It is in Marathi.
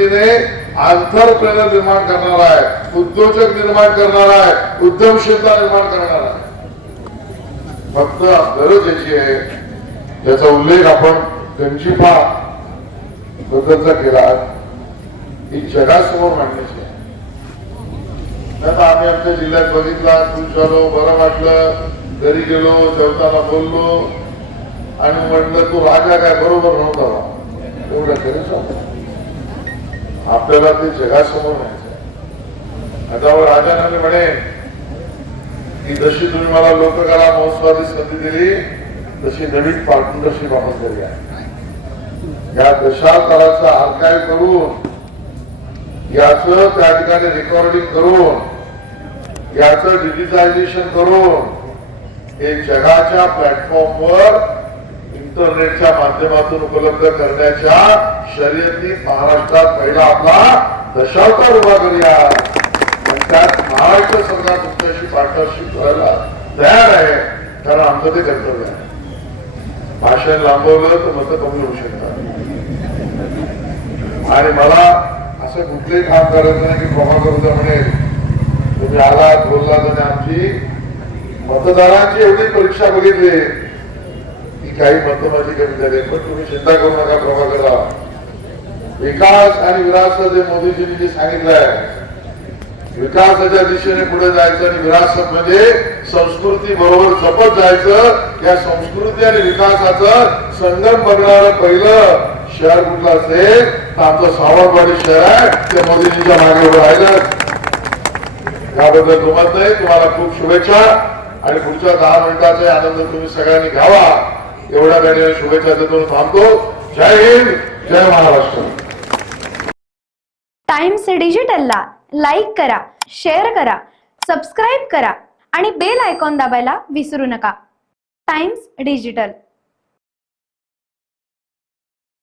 पद्धतीने आंतरप्रेनर निर्माण करणार आहे, उद्योजक निर्माण करणार आहे, उद्यमशीलता निर्माण करणार आहे. फक्त गरज याची आहे, ज्याचा उल्लेख आपण गंजिफा बद्दलचा केला, ही जगासमोर मांडण्याची आहे. आता आम्ही आमच्या जिल्ह्यात बघितला, खुश झालो, बरं वाटलं, घरी गेलो, जेवताना बोललो आणि म्हटलं तू राजा काय बरोबर नव्हता, एवढं खरंच आपल्याला ते जगासमोर न्यायचं. आता राजाने म्हणे की जशी तुम्ही मला लोककला महोत्सवाची संधी दिली तशी नवीन पार्टनरशिप आपण करूया. या दशावताराचा आर्काइव्ह करून, याचं त्या ठिकाणी रेकॉर्डिंग करून, याचं डिजिटायझेशन करून हे जगाच्या प्लॅटफॉर्मवर इंटरनेटच्या माध्यमातून उपलब्ध करण्याच्या शर्यतीत महाराष्ट्रात पहिला आपला दशावतार उभा करूया. आणि त्यात महाराष्ट्र सरकार तुमच्याशी पार्टनरशिप करायला तयार आहे, कारण आमचं ते कर्तव्य आहे. भाषण लांबवलं तर मतं कमी होऊ शकतात. आणि मला असं कुठलंही काम करायचं नाही की प्रभाकर म्हणे तुम्ही आलात बोललात आणि आमची मतदारांची एवढी परीक्षा बघितली की काही मतं माझी कमी झाली. पण तुम्ही चिंता करू नका प्रभाकरला, विकास आणि विरासत जे मोदीजींनी जे सांगितलंय, विकासाच्या दिशेने पुढे जायचं आणि विरासत म्हणजे संस्कृती बरोबर जपत जायचं. या संस्कृती आणि विकासाचं संगम बघणारं पहिलं शहर कुठलं असेल तर आमचं सावंतवाडी शहर आहे. ते मोदीजींच्या मागे उभं राहिलं, याबद्दल तुम्हाला नाही. तुम्हाला खूप शुभेच्छा आणि पुढच्या 10 मिनिटाचा आनंद तुम्ही सगळ्यांनी घ्यावा एवढ्या वेळेला शुभेच्छा देतो. थांबतो. जय हिंद, जय महाराष्ट्र. टाइम्स डिजिटलला लाईक करा, शेअर करा, सबस्क्राईब करा आणि बेल आयकॉन दाबायला विसरू नका. Times digital.